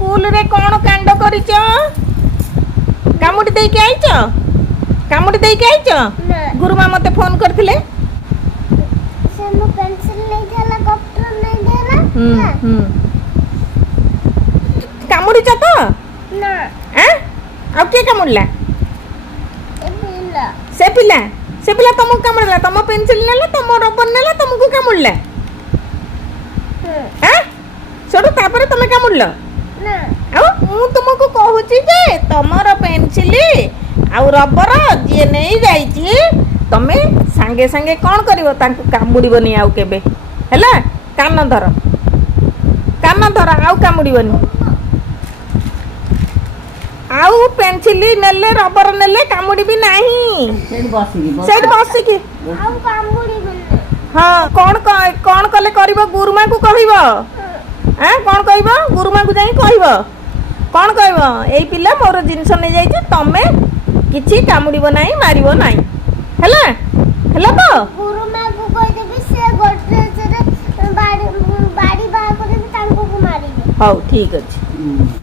School रे कौन कांड करिच कामुडी देई के आइच कामुडी देई के आइच गुरुमा मते फोन करथिले से मो पेंसिल नहीं देला कटर नहीं देला कामुडी छ तो ना हैं आ के कामुडला से पिला तुमको कामुडला तुम पेंसिल नेला तुम रबर नेला तुमको कामुडला हैं छोटू तापर तुम कामुडला ना आ मु तुमको कहूची जे तमर पेंसिल आ रबर जे नहीं जाईची तमे संगे संगे कौन करिवो तांको कामुडीबनी आउ केबे हैला कान धर आउ कामुडीबनी आउ पेंसिल नेले रबर नेले कामुडी भी नहीं सेठ बसी की आउ कामुडी बने हां कौन कले करिवो गुरुमा को कहइबो हैं कौन कहइबो गुरुमा को जाई कहइबो कौन कहइबो एई पिला मोर जिंस नै जाई छै तमे किछि कामुडीबो नाही मारिबो नाही हैला हैला तो गुरुमा को कह देबी से गोड्रेज रे बाड़ी बाड़ी बाहर कर देबी तांको को मारिबे हौ ठीक अछि।